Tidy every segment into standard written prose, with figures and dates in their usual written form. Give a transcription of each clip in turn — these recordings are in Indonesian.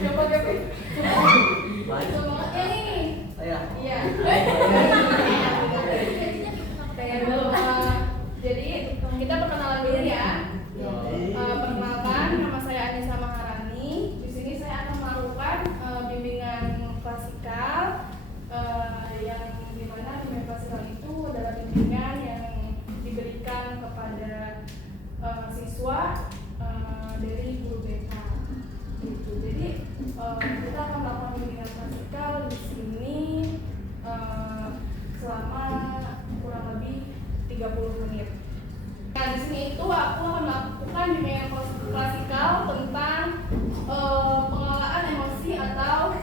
yang pakai semua ini. Iya. Jadi kita perkenalan dulu ya. Perkenalkan, nama saya Anissa Maharani. Di sini saya akan melakukan bimbingan klasikal, yang dimana bimbingan klasikal itu adalah bimbingan yang diberikan kepada siswa dari guru BK. Gitu. Jadi kita akan melakukan bimbingan klasikal di sini selama kurang lebih 30 menit. Nah, di sini itu aku akan melakukan bimbingan klasikal tentang pengelolaan emosi atau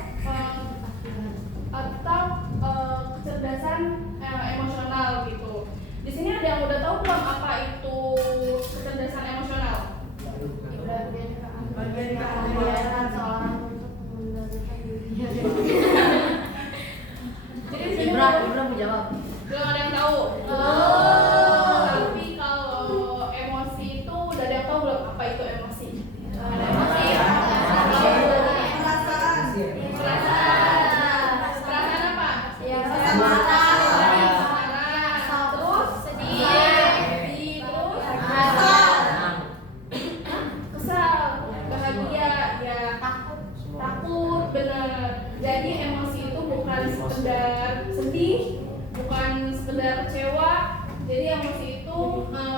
kecerdasan emosional gitu. Di sini ada yang udah tahu belum apa itu kecerdasan emosional? Bagian keahlian seorang untuk mengendalikan dirinya. Jadi di sini Ibra menjawab. belum ada yang tahu. Tapi kalau emosi itu udah ada yang tahu belum apa itu emosi? Emosi. Perasaan apa? Marah. Terus sedih, terus kesal, bahagia, ya takut, bener. Jadi emosi itu bukan sekedar sedih, bukan sekedar kecewa. Jadi emosi itu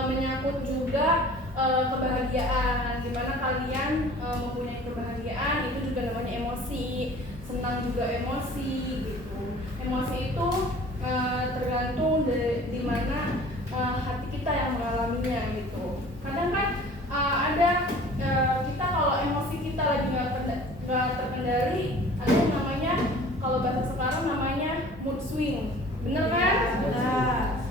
menyangkut juga kebahagiaan. Dimana kalian mempunyai kebahagiaan, itu juga namanya emosi. Senang juga emosi gitu. Emosi itu tergantung di mana hati kita yang mengalaminya gitu. Kadang kan ada kita kalau emosi kita lagi nggak terkendali, ada yang namanya kalau bahasa sekarang namanya mood swing. Bener kan?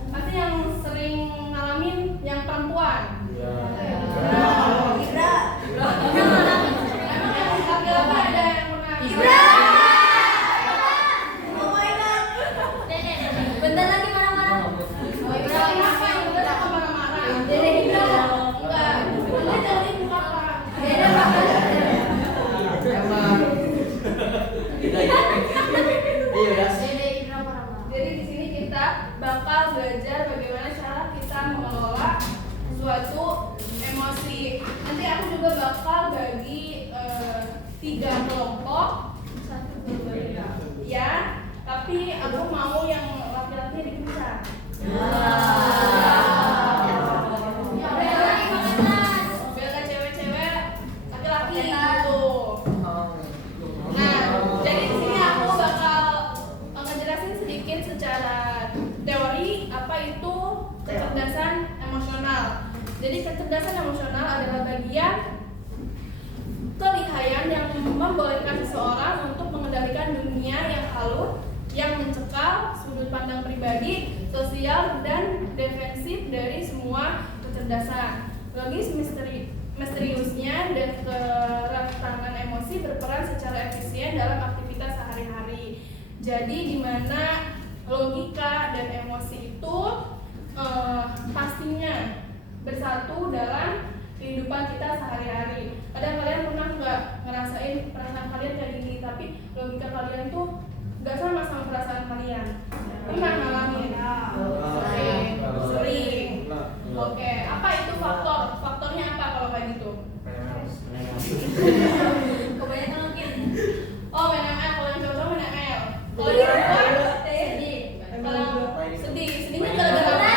Pasti yang sering ngalamin yang perempuan. Ibra. Emang yang laki-laki ada yang pernah? Ibra. Bentar lagi marah-marah. Ibra kenapa yang udah marah-marah? Dede Ibra. Enggak. Dede jadi bukan apa? Dede bakal. Jadi di sini kita bakal belajar bagaimana cara kita mengelola suatu emosi. Nanti aku juga bakal bagi 3 kelompok. Ya, tapi aku mau yang laki-laki dipisah. Beda cewek-cewek, laki-laki gitu. Nah, jadi di sini aku bakal ngejelasin sedikit secara teori apa itu kecerdasan emosional. Jadi kecerdasan emosional adalah bagian kelihayan yang membolehkan seseorang untuk mengendalikan dunia yang halus, yang mencekal sudut pandang pribadi, sosial, dan defensif dari semua kecerdasan. Logis misteriusnya dan kerentanan emosi berperan secara efisien dalam aktivitas sehari-hari. Jadi di mana logika dan emosi itu pastinya bersatu dalam kehidupan kita sehari-hari. Kadang kalian pernah nggak ngerasain perasaan kalian kayak gini, tapi logika kalian tuh nggak sama perasaan kalian. Pernah ngalamin? Sering. Oke, apa itu faktor? Faktornya apa kalau kayak gitu? Kebanyakan mungkin. Oh, main ML. Kalau yang cowok main ML. Kalau di perempuan sedih. Kalau sedihnya gara-gara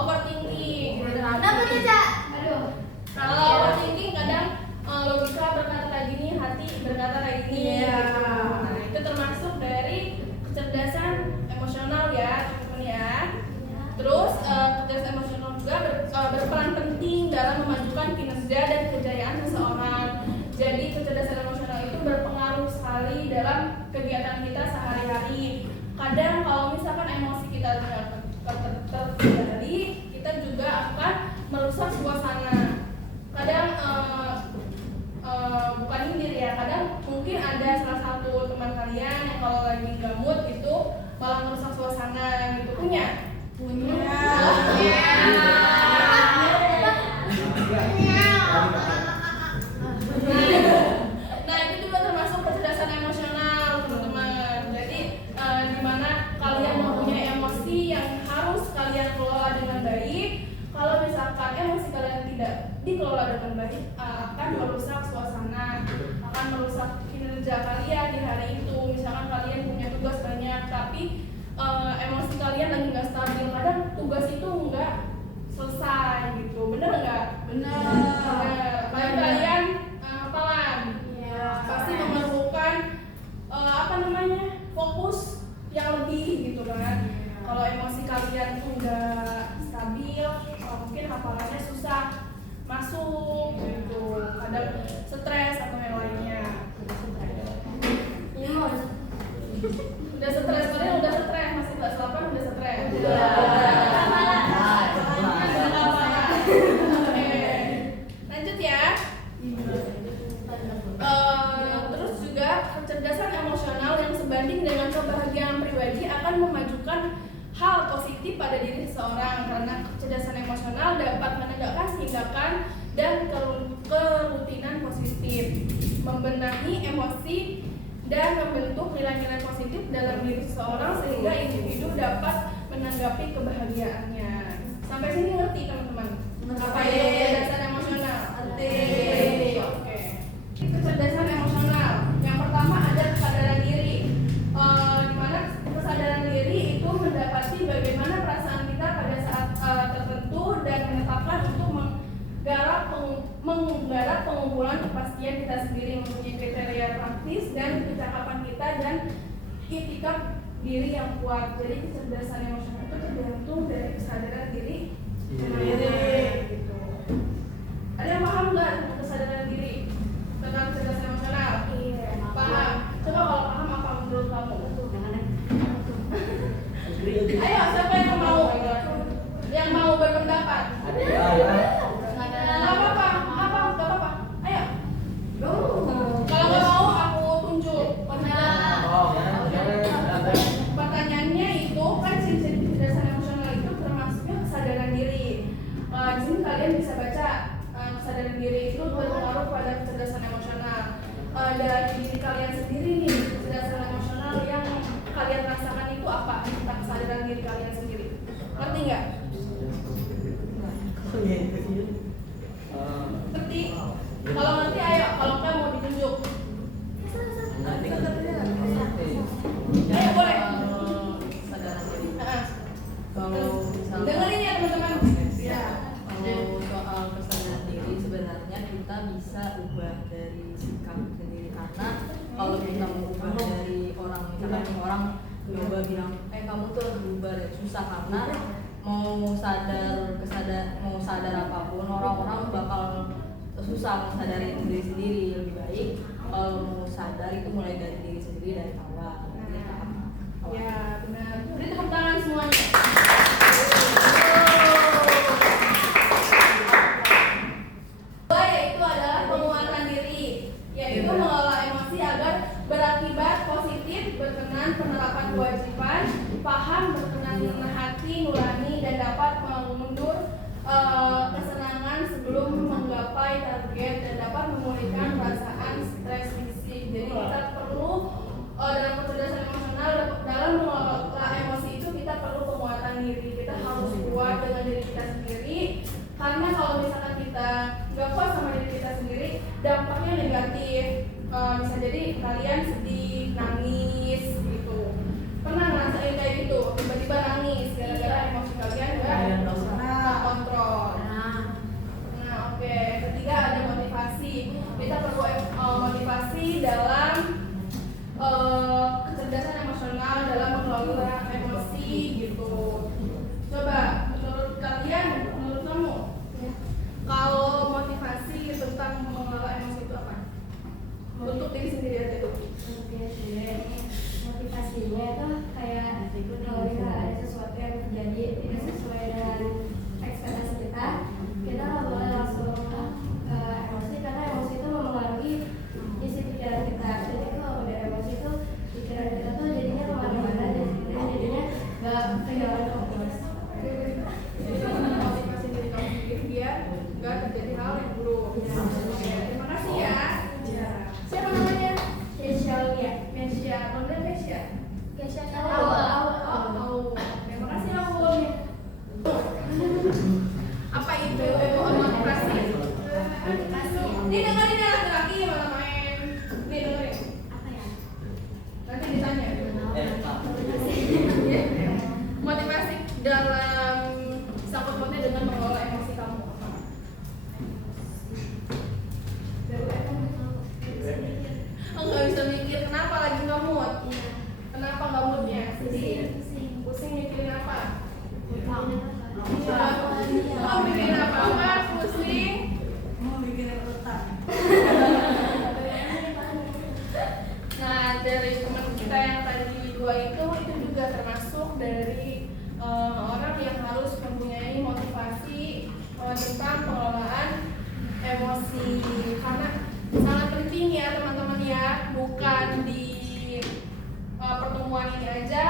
overthinking. Kenapa tuh, Cak? Aduh. Kalau overthinking kadang logika berkata kayak gini, hati berkata kayak gini. Gitu. Nah, itu termasuk dari kecerdasan emosional ya, teman-teman ya. Terus kecerdasan emosional juga berperan penting dalam memajukan kinerja dan kejayaan seseorang. Jadi kecerdasan emosional itu berpengaruh sekali dalam kegiatan kita sehari-hari. Kadang kalau misalkan emosi kita tidak terkendali, kita juga akan merusak suasana. Kadang bukan nyindir ya, kadang mungkin ada salah satu teman kalian yang kalau lagi nggak mood gitu malah merusak suasana gitu. Punya. emosi kalian tidak dikelola dengan baik, akan merusak suasana, akan merusak kinerja kalian di hari itu. Misalkan kalian punya tugas banyak, tapi emosi kalian lagi nggak stabil, kadang tugas itu nggak selesai gitu. Bener nggak? Bener. Baik kalian hafalan, pasti memerlukan fokus yang lebih gitu kan. Kalau emosi kalian tuh nggak stabil, mungkin hafalannya susah masuk gitu, kadang stres atau yang lainnya. Udah stres, kalian udah stres, masih kelas 8 udah stres. Oke, lanjut ya. Terus juga kecerdasan emosional yang sebanding dengan kebahagiaan pribadi akan memajukan hal positif pada diri seseorang, karena kecerdasan emosional dapat menegakkan tindakan dan kerutinan positif, membenahi emosi dan membentuk nilai-nilai positif dalam diri seseorang sehingga individu dapat menanggapi kebahagiaannya. Sampai sini ngerti teman-teman? Apa itu kecerdasan emosional? Oke. Kecerdasan emosional. Yang pertama ada kesadaran diri. Di mana kesadaran diri itu mendapati bagaimana perasaan kita pada saat tertentu dan menetapkan untuk menggarap pengumpulan kepastian kita sendiri, mempunyai kriteria praktis dan kecakapan kita dan itikad diri yang kuat. Jadi kecerdasan emosional itu tergantung dari kesadaran diri gitu. Ada yang paham nggak tentang kesadaran diri, tentang kecerdasan emosional? Paham? Coba kalau paham apa menurut kamu? Ayo, siapa yang mau berpendapat? Nggak apa-apa. Ayo. Kalau nggak mau aku tunjuk. Pertanyaannya itu kan ciri-ciri kecerdasan emosional itu termasuknya kesadaran diri. Di sini kalian bisa baca kesadaran diri itu berpengaruh pada kecerdasan emosional. Dari diri kalian sendiri nih, kecerdasan emosional yang kalian rasakan itu apa tentang kesadaran diri kalian sendiri? Ngerti nggak? Ngerti? Kalau ngerti ayo, kalau nggak mau ditunjuk. Ayo boleh. Kesadaran diri. Kalau misalnya Dengerin ya teman-teman. Ya. Kalau soal kesadaran diri sebenarnya kita bisa ubah dari sikap sendiri, karena kalau kita mau ubah dari orang, misalkan orang coba bilang kamu tuh lagi ubah ya, susah, karena mau sadar apapun orang-orang bakal susah sadarin diri sendiri. Lebih baik kalau mau sadar itu mulai dari diri sendiri dari awal. Ya benar. Beri tepuk tangan semuanya. Kedua yaitu adalah penguatan diri, yaitu mengelola emosi agar berakibat positif, berkenan, penerapan kewajiban, paham, berkenan dengan hati nurani, dan dapat mengundur kesenangan sebelum menggapai target, dan dapat memulihkan perasaan stres fisik. Jadi kita perlu dalam kecerdasan emosional, dalam mengelola emosi itu kita perlu penguatan diri. Kita harus kuat dengan diri kita sendiri, karena kalau misalkan kita nggak kuat sama diri kita sendiri, dampaknya negatif. Bisa jadi kalian sedih, nangis gitu. Pernah ngerasain kayak gitu, tiba-tiba nangis gara-gara emosi kalian nggak kontrol. Nah, oke. Ketiga ada motivasi. Kita perlu motivasi dalam kecerdasan emosional dalam mengelola emosi gitu. Coba menurut kalian, menurut kamu, kalau motivasi tentang mengelola emosi itu apa? Untuk diri sendiri aja tuh. Motivasinya itu kayak kalau kita ada sesuatu yang terjadi tidak sesuai dengan ekspektasi kita nggak boleh langsung emosi, karena emosi itu mempengaruhi isi pikiran kita. Jadi kalau udah emosi itu pikiran kita tuh jadinya kemana-mana dan jadinya nggak kehilangan fokus. Motivasi diri kamu sendiri biar nggak terjadi hal yang buruk. Oke, terima kasih ya. Siapa namanya? Kesha. Nomornya Kesha. Tahu. Terima kasih Aul. Apa itu Ini dengerin ya laki-laki malah main. Nih dengerin. Apa ya? Nanti ditanya. Motivasi dalam sangkut pautnya dengan mengelola emosi kamu apa? Oh, nggak bisa mikir kenapa lagi nggak mood? Kenapa nggak moodnya? Pusing mikirin apa? Oh, mikirin apa? Pusing. Nah, dari teman kita yang tadi dua itu juga termasuk dari orang yang harus mempunyai motivasi tentang pengelolaan emosi, karena sangat penting ya teman-teman ya, bukan di pertemuan ini aja,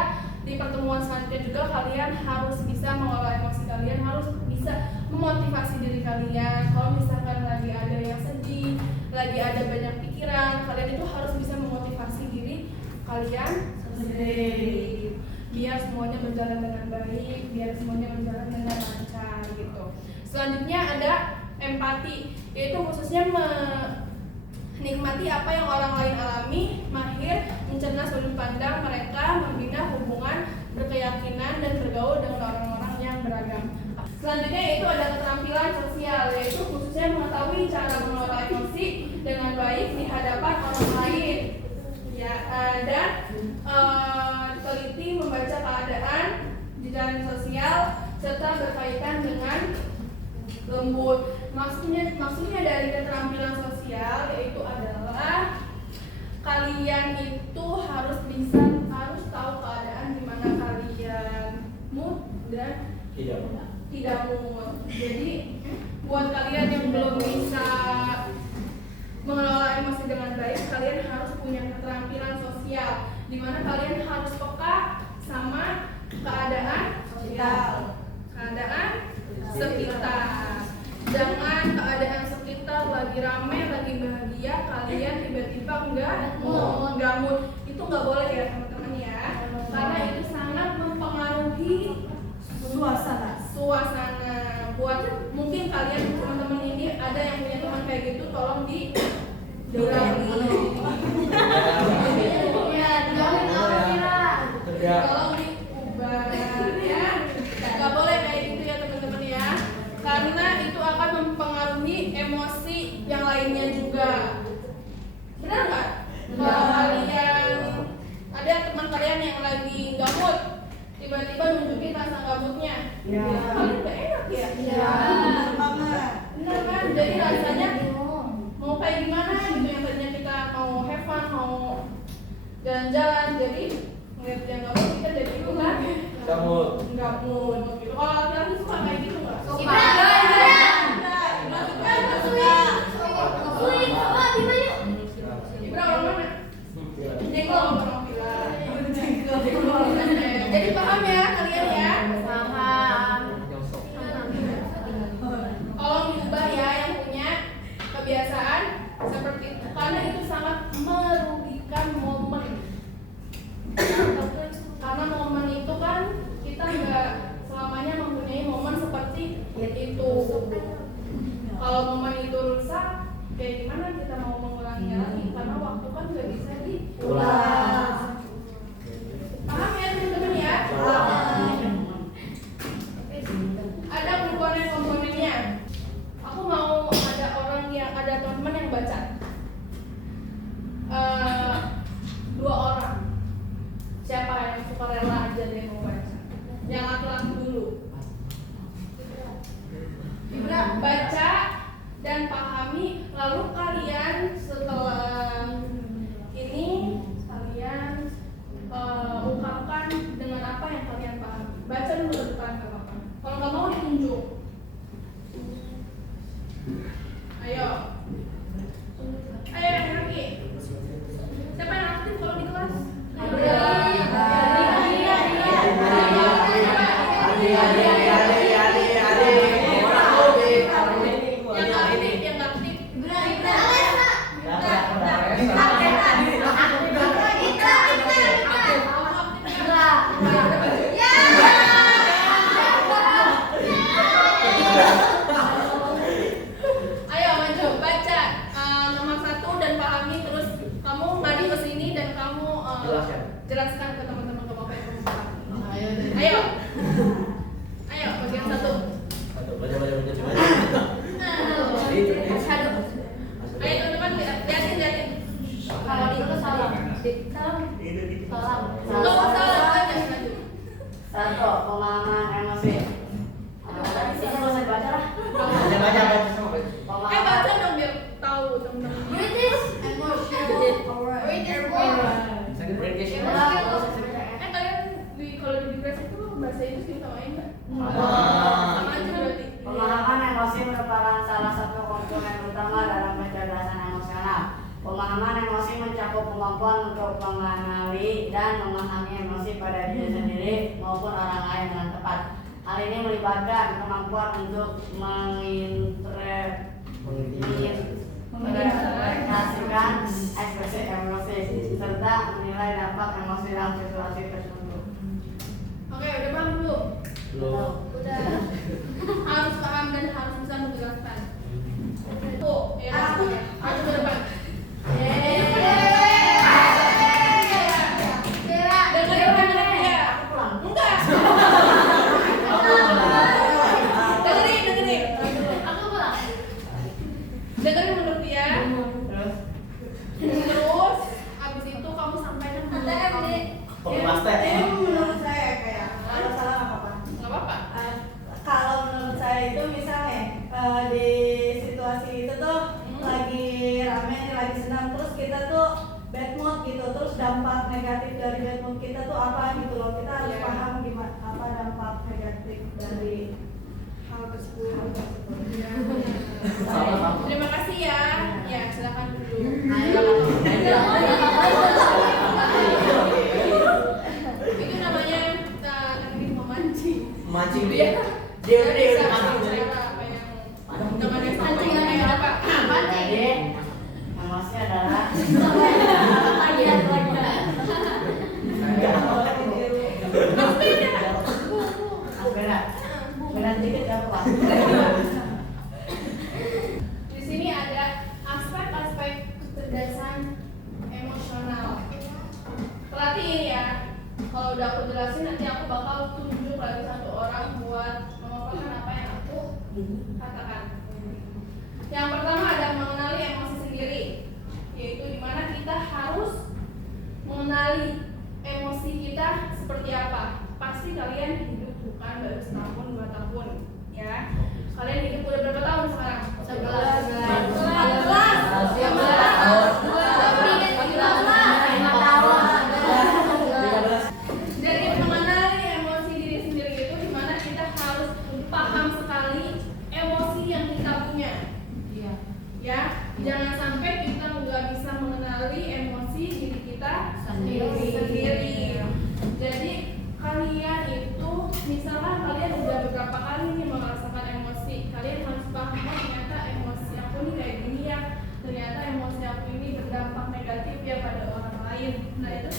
di pertemuan selanjutnya juga kalian harus bisa mengelola emosi kalian, harus bisa memotivasi diri kalian. Kalau misalkan lagi ada yang sedih, lagi ada banyak pikiran, kalian itu harus bisa memotivasi diri kalian sendiri biar semuanya berjalan dengan baik, biar semuanya berjalan dengan lancar gitu. Selanjutnya ada empati, yaitu khususnya menikmati apa yang orang lain alami, mahir mencerna sudut pandang mereka, membina hubungan berkeyakinan dan bergaul dengan orang-orang yang beragam. Selanjutnya itu ada keterampilan sosial, yaitu khususnya mengetahui cara mengelola emosi dengan baik di hadapan orang lain. Ya, dan teliti membaca keadaan di jalan sosial serta berkaitan dengan lembut. Maksudnya dari keterampilan sosial yaitu adalah kalian itu harus tahu keadaan di mana kalian mood dan tidak mood. Jadi buat kalian yang belum bisa mengelola emosi dengan baik, kalian harus punya keterampilan sosial di mana kalian harus peka sama keadaan sekitar. Jangan keadaan sekitar lagi rame, lagi bahagia, kalian tiba-tiba enggak mood. Itu nggak boleh ya teman-teman ya, karena itu sangat mempengaruhi suasana. Buat mungkin kalian teman-teman ini ada yang punya teman kayak gitu, tolong tolong diubah ya. Nggak boleh kayak gitu ya teman-teman ya, karena itu akan mempengaruhi emosi yang lainnya juga. Benar nggak? Kalau kalian ada teman kalian yang lagi nggak mood, tiba-tiba nunjukin rasa nggak moodnya, kalian nggak enak ya? Benar kan? Jadi rasanya mau kayak gimana gitu, yang tadinya kita mau have fun, mau jalan-jalan, jadi ngeliat yang nggak mood kita jadi itu kan nggak mood gitu. Kalau laki-laki suka kayak gitu nggak? Ibra orang mana? Jengkol orang Villa. Jadi paham ya kalian ya? Paham. Kalau diubah ya yang punya kebiasaan seperti itu, karena itu sangat merugikan momen. Karena momen itu kan kita nggak selamanya mempunyai momen seperti itu. Kalau momen itu rusak, kayak gimana kita mau mengulanginya lagi? Karena waktu kan nggak bisa diulang. Paham ya teman-teman ya? Ada komponen-komponennya. Aku mau ada teman-teman yang baca. 2 orang. Siapa yang suka rela aja dia mau baca? Yang laki-laki dulu. Ibra, baca dan pahami, lalu kalian setelah ini kalian Nggak usah lanjut. Satu, pemahaman emosi. Ini nggak usah baca lah. Baca semua. Baca dong biar tahu temen-temen. British emotional Kalian kalau di kelas itu bahasa Inggris ditamain nggak? Ah. Sama aja berarti. Pemahaman emosi merupakan salah satu komponen utama dalam kecerdasan emosional. Pemahaman emosi mencakup kemampuan untuk mengenali dan memahami emosi pada diri sendiri maupun orang lain dengan tepat. Hal ini melibatkan kemampuan untuk menginterpretasikan ekspresi emosi serta menilai dampak emosi dalam situasi tertentu. Oke, udah paham belum? Belum. udah Harus paham dan harus bisa menjelaskan. Ya, harus ke depan. Dengerin menurut dia. Enggak. Dengerin. Aku pulang. Dengerin menurut dia. Terus abis itu kamu sampaikan ke kamu. Ini menurut saya kayak kalau salah nggak apa-apa. Nggak apa-apa. Kalau menurut saya itu misalnya di situasi itu tuh lagi rame nih, lagi senang, terus kita tuh bad mood gitu, terus dampak negatif dari bad mood kita tuh apa gitu loh, kita harus Iya. paham gimana apa dampak negatif dari hal tersebut. Terima kasih ya. Ya, silakan dulu. Itu namanya teknik memancing. Mancing Dia dia bisa mancing bicara apa yang namanya mancing apa? Jadi emosi adalah beda dikit ya Pak. Di sini ada aspek-aspek kecerdasan emosional. Perhatiin ya. Kalau udah aku jelasin nanti aku bakal tunjuk lagi satu orang buat memaparkan apa yang aku katakan. Yang pertama ada mengenali emosi sendiri, yaitu dimana kita harus mengenali emosi kita seperti apa. Pasti kalian hidup bukan baru setahun 2 tahun, ya. Kalian hidup udah berapa tahun sekarang? 13. Dari mengenali emosi diri sendiri itu dimana kita harus paham sekali emosi yang kita punya. Ya, jangan sampai kita nggak bisa mengenali emosi diri kita sendiri. Jadi kalian itu, misalnya kalian udah beberapa kali nih merasakan emosi, kalian harus paham oh, ternyata emosi aku nih kayak gini ya, ternyata emosi aku ini berdampak negatif ya pada orang lain. Nah itu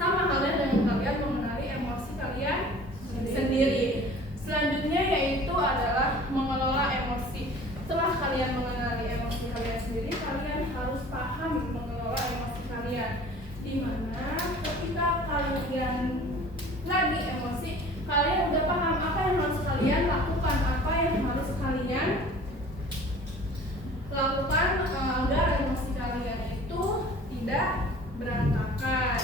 sama halnya dengan kalian mengenali emosi kalian sendiri. Selanjutnya yaitu adalah mengelola emosi. Setelah kalian mengenali emosi kalian sendiri, kalian harus paham mengelola emosi kalian. Dimana ketika kalian lagi emosi, kalian udah paham apa yang harus kalian lakukan, apa yang harus kalian lakukan agar emosi kalian itu tidak berantakan,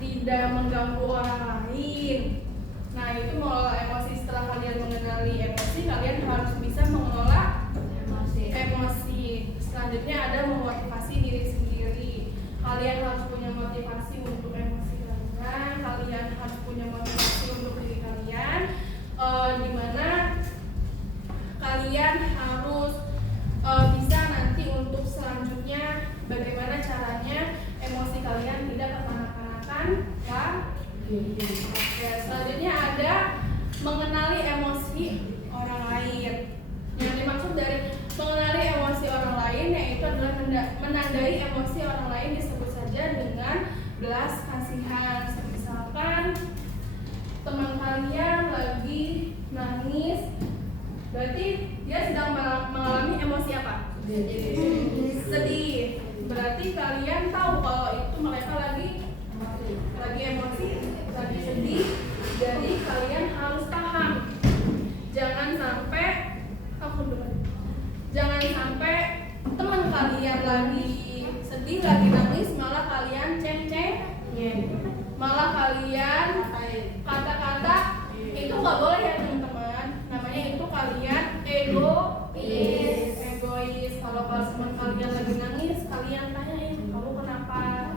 tidak mengganggu orang lain. Nah itu mengelola emosi. Setelah kalian mengenali emosi, kalian harus bisa mengelola emosi. Selanjutnya ada memotivasi diri sendiri. Kalian harus punya motivasi untuk emosi kalian. Kalian harus punya motivasi untuk diri kalian. Dimana kalian harus bisa nanti untuk selanjutnya bagaimana caranya emosi kalian tidak kekanak-kanakan Oke, selanjutnya ada mengenali emosi orang lain. Yang dimaksud dari mengenali emosi orang lain yaitu adalah menandai emosi orang lain disebut saja dengan belas kasihan. Misalkan teman kalian lagi nangis, berarti dia sedang mengalami emosi apa? Sedih. Berarti kalian tahu kalau itu mereka lagi emosi, lagi sedih. Jadi kalian harus paham. Jangan sampai teman kalian lagi sedih, lagi nangis, malah kalian ceng-ceng Malah kalian kata-kata itu nggak boleh ya teman-teman. Namanya itu kalian egois. Kalau teman kalian lagi nangis, kalian tanyain kamu kenapa.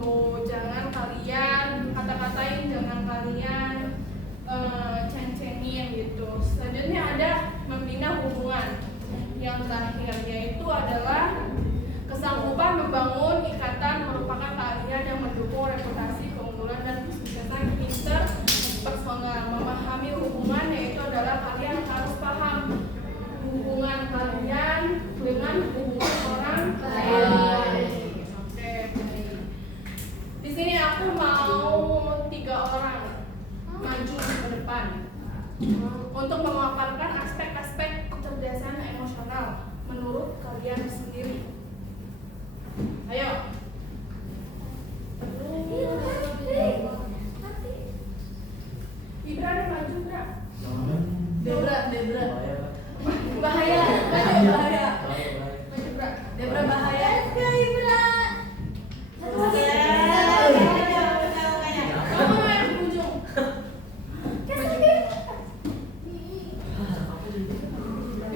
Tuh, jangan kalian kata-katain, jangan kalian ceng-cengin gitu. Selanjutnya ada membina hubungan. Yang terakhir yaitu adalah kesanggupan membangun ikatan merupakan keahlian yang mendukung reputasi, keunggulan dan kesuksesan interpersonal. Memahami hubungan yaitu adalah kalian harus paham hubungan kalian dengan hubungan orang lain. Oke. Di sini aku mau 3 orang maju ke depan untuk memaparkan aspek-aspek kecerdasan emosional menurut kalian sendiri. Ayo. Ibra ada maju, Ibra. Debra. Bahaya. Maju, bahaya. Maju, Ibra. Debra bahaya. Kamu yang di ujung.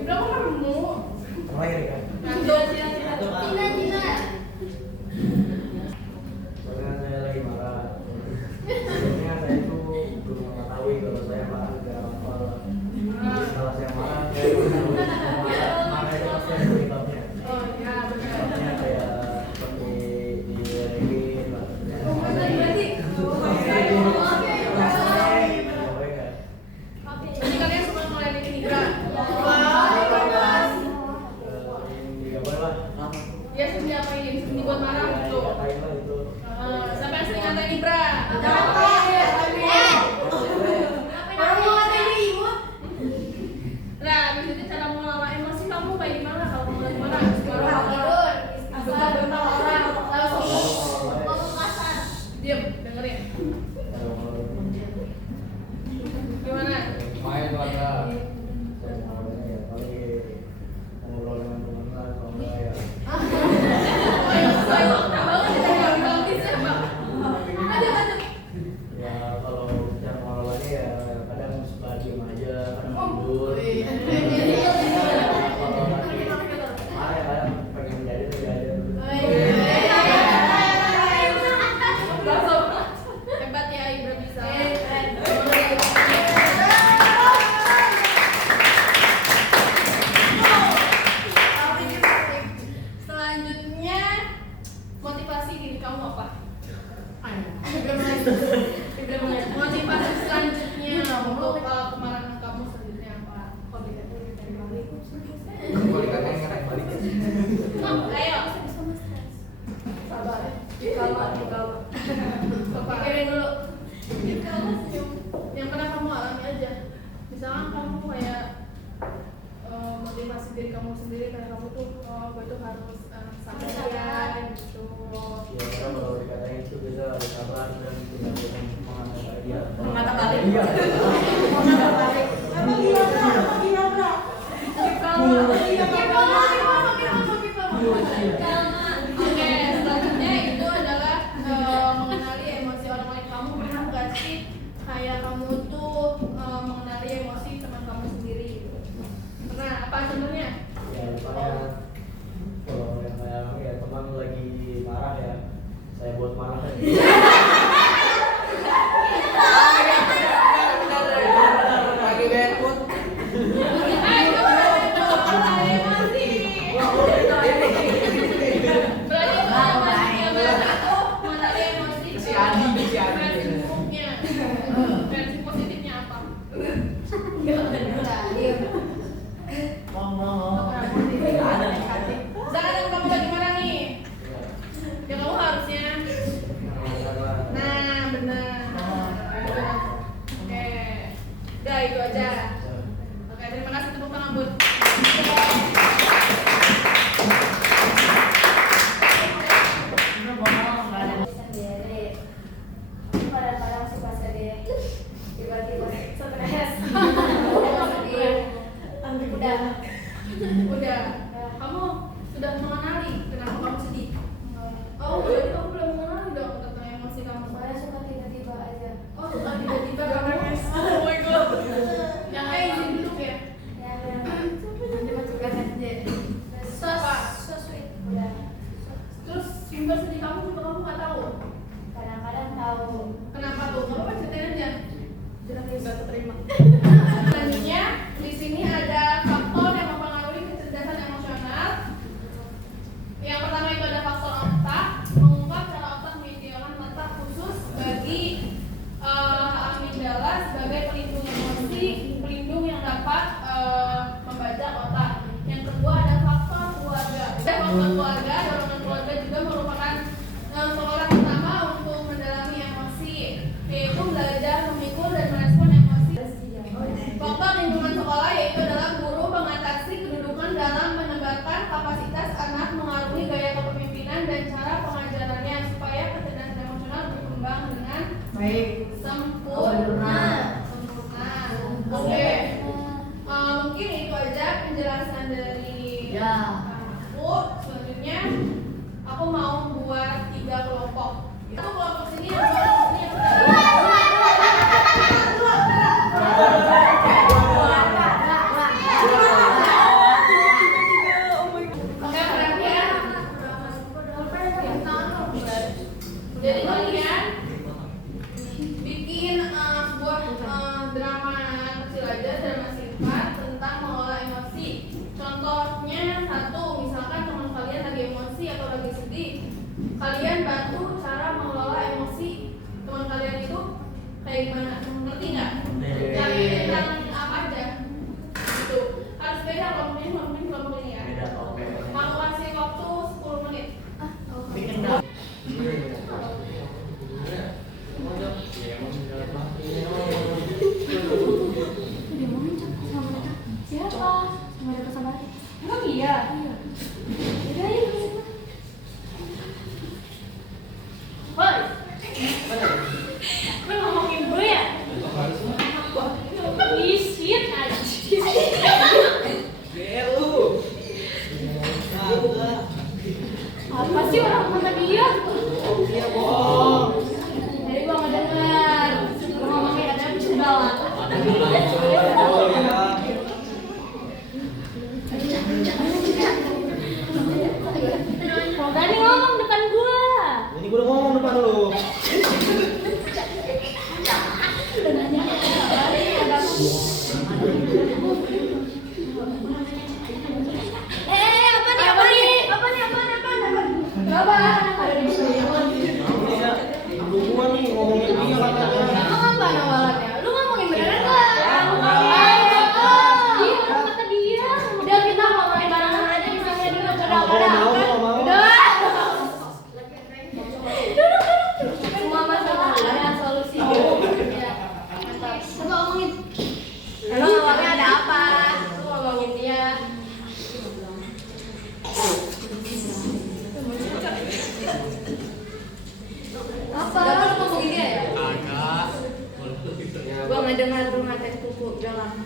Ibra kok nemu? Terakhir kan? Ngantuk. Soalnya saya lagi marah. Sebenarnya saya itu belum mengetahui kalau saya marah tidak apa. Kalau saya marah, saya belum tahu marah itu pasti ada penyebabnya. Oh ya, benar. Penyebabnya kayak seperti diledekin, Berarti. Jadi kalian semua ngeladenin Ibra. Ya sering diapain? Sering dibuat marah gitu. Siapa yang sering ngatain Ibra? Nah, di situ cara mengelola emosi kamu kayak gimana kalau kamu lagi marah? Bentar orang, langsung diam, dengerin. Gimana? Main warna. Saya mau ya kali ngobrol dengan teman lah kalau enggak ya. Ayo, banget kita yang bisa, Pak. Lanjut. Ya kalau yang ngobrolnya ya kadang suka diem aja, kadang tidur. Kalau marah ya kadang pengen jadi tuh jadi. Langsung hebat ya Ibra bisa. Selanjutnya motivasi diri kamu apa? Motivasi selanjutnya untuk kemarahan kamu selanjutnya apa? Ayo. Sabar. Pikirin dulu. Yang pernah kamu alami aja. Misalnya kamu kayak motivasi diri kamu sendiri kayak kamu tuh gue tuh harus sabar gitu. Ya orang kalau dikatain itu kita harus sabar dan tidak boleh mengatakan dia. Mengata balik. Iya. Oke, selanjutnya itu adalah mengenali emosi orang lain. Kamu pernah nggak sih kayak kamu tuh mengenali emosi teman kamu sendiri? Pernah? Apa contohnya? Ya misalnya kalau yang kayak ya teman lagi marah ya saya buat marah aja. Lagi bad itu aja. Oke, terima kasih tepuk tangan buat. Sendiri. Aku kadang-kadang suka sedih. Tiba-tiba stres. Udah. Kamu sudah mengenali kenapa kamu sedih? Oh, berarti kamu belum mengenali dong tentang Dorongan keluarga juga merupakan seorang pertama untuk mendalami emosi, yaitu belajar memikul dan merespon emosi. Faktor lingkungan sekolah yaitu adalah guru mengatasi kedudukan dalam menebarkan kapasitas anak, mengarungi gaya kepemimpinan dan cara pengajarannya supaya kecerdasan emosional berkembang dengan Baik. sempurna. Oke. Mungkin itu aja penjelasan dari aku. Selanjutnya aku mau buat 3 kelompok. Itu kelompok sini yang kelompok sini yang Oke, perhatian. Jadi kalian bikin sebuah drama kecil aja, drama singkat tentang mengelola emosi. Contohnya satu, misalkan teman kalian lagi emosi atau lagi sedih, kalian bantu cara mengelola emosi teman kalian itu kayak gimana? Ngerti nggak? Tapi tentang apa aja? Gitu. Harus beda kelompok ini ya. Mau kasih waktu 10 menit. Siapa? Sama ada kesalahan. Emang iya? Iya. Udah ya. Woi, Lu ngomongin gue ya? Isit aja. Apa sih orang sama dia? Jadi gua nggak dengar. Lu ngomongin ada segala. Kok berani ngomong depan gua? Ini gue udah ngomong depan lu. Kenapa? Ada di sini. Lu gua nih ngomongin dia katanya. Emang apa nawalannya? Lu ngomongin beneran nggak? Iya, kata dia. Udah kita ngomongin barengan aja misalnya dulu Mau. Udah. Duduk. Semua masalah ada solusinya. Ya. Coba ngomongin. Emang awalnya ada apa? Lu ngomongin dia. Apa? Lu ngomongin dia ya? Gua nggak dengar lu ngatain kuku, udah lah.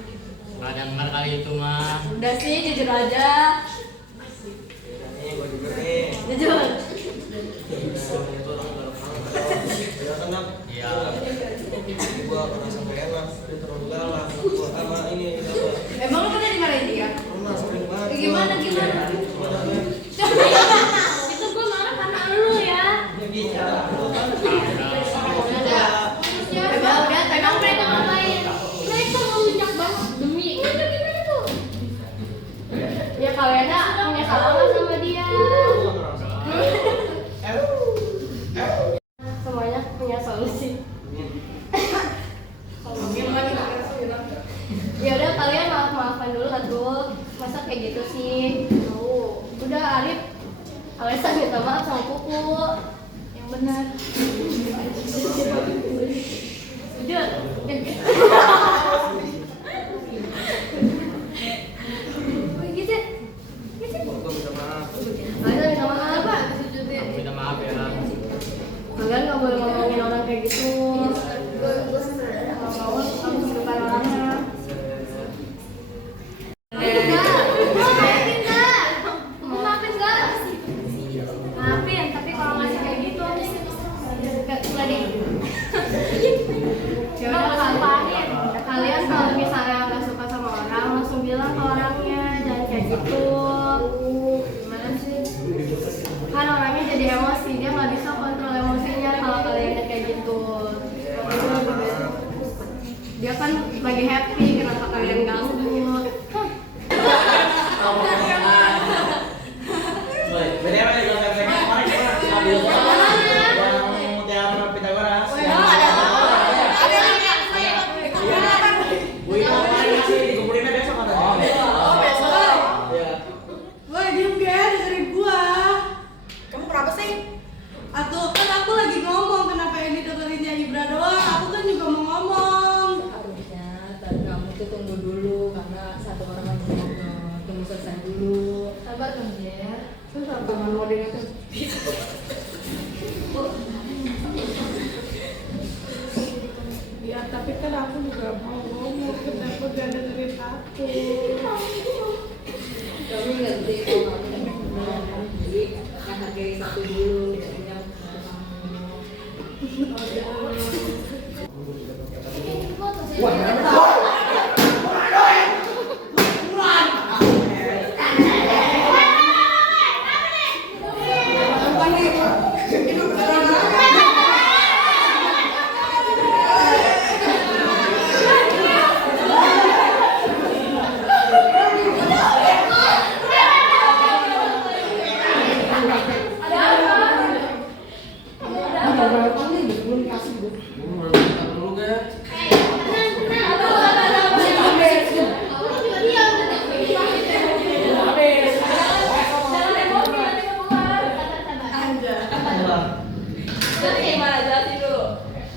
Nggak dengar kali itu mah. Udah sih, jujur aja. Ini gue juga nih. Jujur. Iya. Gua merasa gak enak, dia terlalu galak. Gua sama ini apa? Emang lu pernah dimarahin dia? Pernah sering banget. Gimana? Gimana? Itu gua marah karena lu ya. Udah, emang mereka ngapain? Mereka ngelunjak banget demi gimana tuh? Ya kalian punya salah nggak sama dia? Semuanya punya solusi. Ya udah kalian maaf-maafan dulu atuh. Masa kayak gitu sih? Udah Arif, Alesa minta maaf sama Kuku. Yang benar. Jujur. Gitu. Gua minta maaf. Alesa minta maaf apa? Minta maaf ya. Kalian nggak boleh ngomongin orang kayak gitu. Kalau mau kamu depan orangnya. Maafin, tapi kalau masih kayak gitu lagi. Ya udah kalian kalau misalnya nggak suka sama orang langsung bilang ke orangnya, jangan kayak gitu. Gimana sih? Kan orangnya jadi emosi, dia nggak bisa kontrol emosinya kalau kalian kayak gitu. Dia kan lagi happy, kenapa kalian ganggu? BTW kalau saya kemarin ambil yang mutiara Pitagoras. Gue kemarin masih dikumpulin besok katanya. Oh, besok. Iya. Woi, diem gak dengerin gua. Sabar dong, Jer. Jangan mau dengan Ya tapi kan aku juga mau ngomong, kenapa gak dengerin aku? Kami ngerti kalau kamu jadi yang hargai satu dulu, tidak punya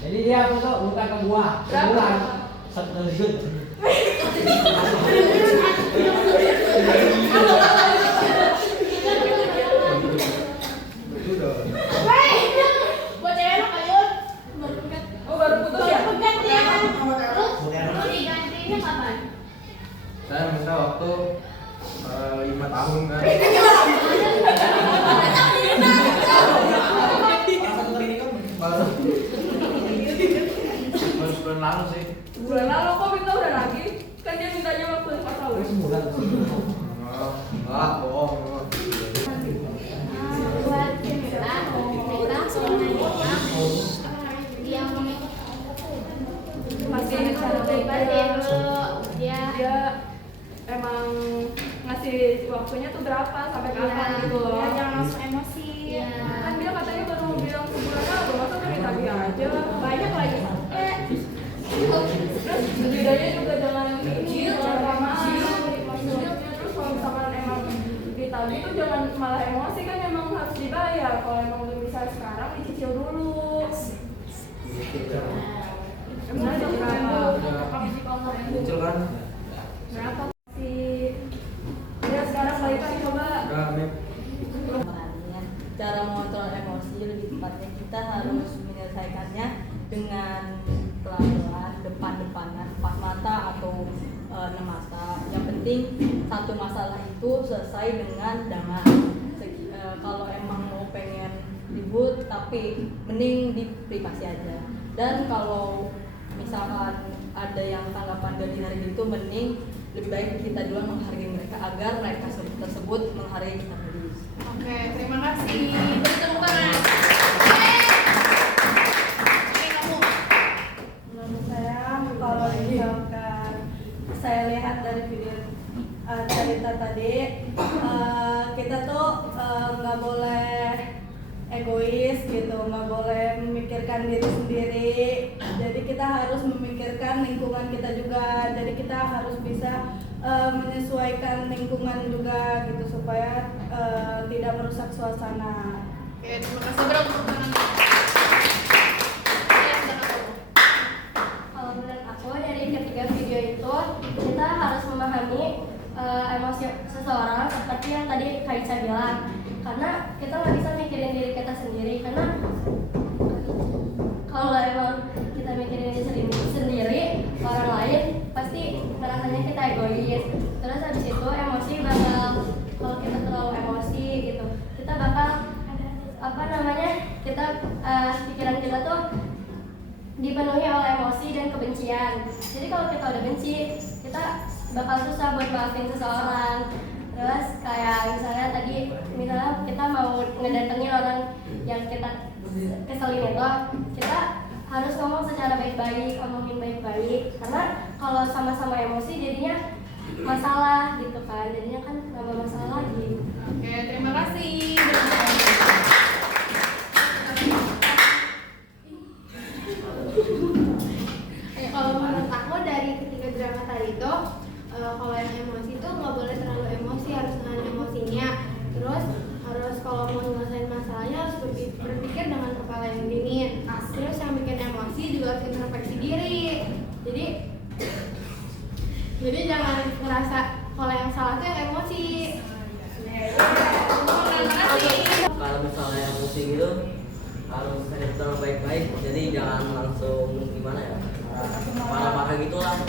Jadi dia tuh bukan ke gua, sebulan 1 triliun. buat cewek lo kayu baru putus ya? Lu digantinya kapan? Saya minta waktu 5 tahun kan. Baru sebulan lalu sih. Bulan lalu kok minta udah lagi? Kan dia mintanya waktu 4 tahun. Sebulan. Enggak, bohong. Buat kita soal dia masih cara baik-baik dulu dia Emang ngasih waktunya tuh berapa sampai kapan gitu loh? Iya, Jangan langsung emosi. Iya. Kan dia katanya baru bilang sebulan lalu, masa udah minta dia aja? Banyak lagi. Terus setidaknya juga jangan ini, jangan lama-lama. Terus kalau misalkan emang ditagih tuh jangan malah emosi, kan emang harus dibayar. Kalau emang belum bisa sekarang dicicil dulu. Emang aja Kecil kan? berapa sih? Ya sekarang balik lagi coba. Enggak, Mip. cara mengontrol emosi, lebih tepatnya kita harus menyelesaikannya dengan pelan-pelan, depan-depanan, empat mata atau 6 mata. Yang penting satu masalah itu selesai dengan damai. Kalau emang mau pengen ribut, tapi mending di privasi aja. Dan kalau misalkan ada yang tanggapan dari hari itu, mending lebih baik kita dulu menghargai mereka agar mereka tersebut menghargai kita dulu. Oke, terima kasih. Beri tepuk tangan. Menurut saya, kalau misalkan saya lihat dari video cerita tadi, kita tuh nggak boleh egois gitu, nggak boleh memikirkan diri sendiri. Jadi kita harus memikirkan lingkungan kita juga. Jadi kita harus bisa menyesuaikan lingkungan juga gitu supaya tidak merusak suasana. Oke, terima kasih. Beri tepuk tangan. kalau menurut aku dari ketiga video itu kita harus memahami emosi seseorang seperti yang tadi Kaica bilang, karena kita nggak bisa mikirin diri kita sendiri, karena kalau emang kita mikirin diri sendiri, orang lain pasti ngerasanya kita egois. Terus habis itu emosi bakal, kalau kita terlalu emosi gitu, kita bakal kita pikiran kita tuh dipenuhi oleh emosi dan kebencian. Jadi kalau kita udah benci, kita bakal susah buat maafin seseorang. Terus kayak misalnya kita mau ngedatengin orang yang kita keselin itu, kita harus ngomong secara baik-baik, omongin baik-baik. Karena kalau sama-sama emosi jadinya masalah gitu kan, jadinya kan nambah masalah lagi. Oke, terima kasih. Kalau menurut aku dari ketiga drama tadi itu, kalau yang emosi itu nggak boleh terlalu emosi, harus nahan emosinya. Terus harus kalau mau nyelesain masalahnya harus berpikir dengan kepala yang dingin. Terus yang bikin emosi juga harus introspeksi diri. Jadi jangan ngerasa kalau yang salah tuh yang emosi. emosi gitu harus handle baik-baik, jadi jangan langsung gimana ya, marah-marah gitu lah.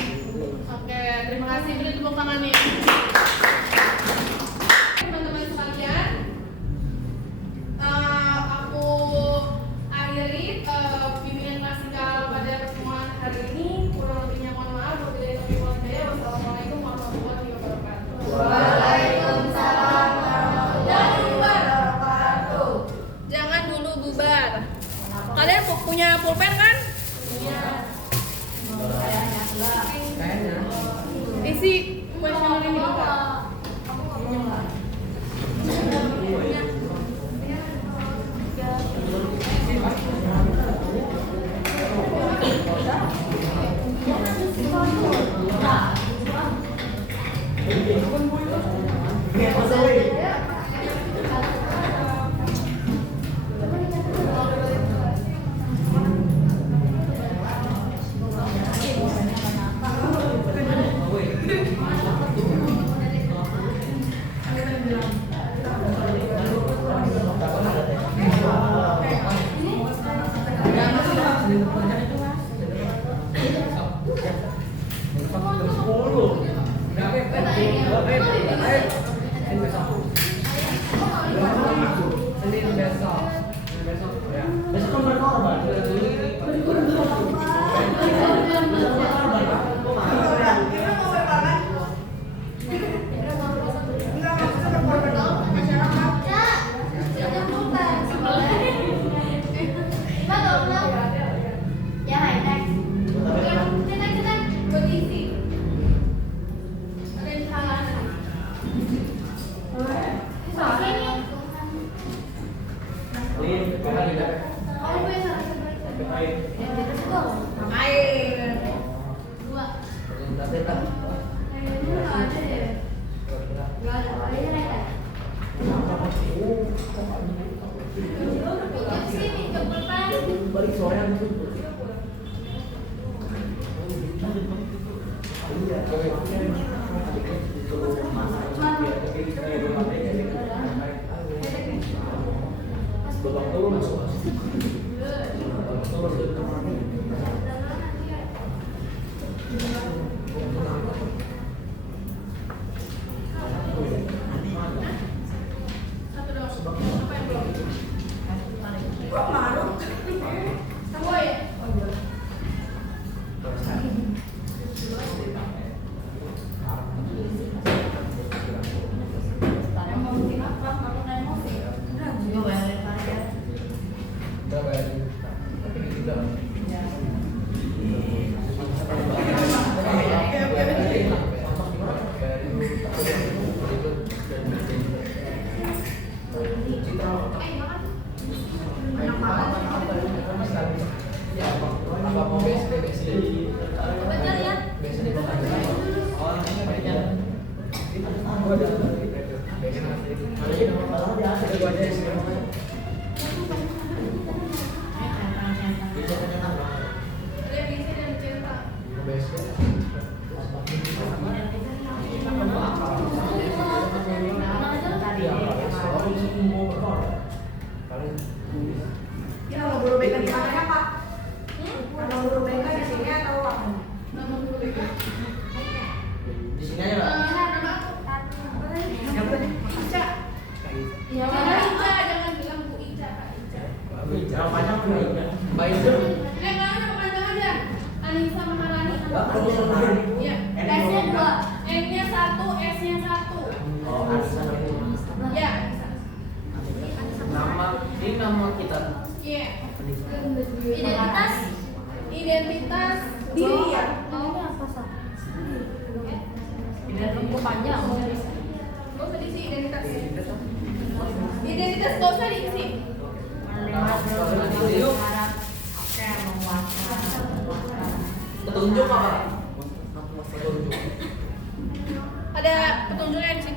Oke, terima kasih. Beri tepuk tangan nih. Teman-teman sekalian, aku akhiri bimbingan klasikal pada pertemuan hari ini. Kurang lebihnya mohon maaf. Wabillahi taufiq wal hidayah. Wassalamualaikum warahmatullahi wabarakatuh. Waalaikumsalam warahmatullahi wabarakatuh. Jangan dulu bubar. Kalian punya pulpen kan? Isi kuesioner ini juga. Identitas diri ya. Gak usah diisi identitas. Identitas gak usah diisi. Petunjuk apa? Ada petunjuknya di sini.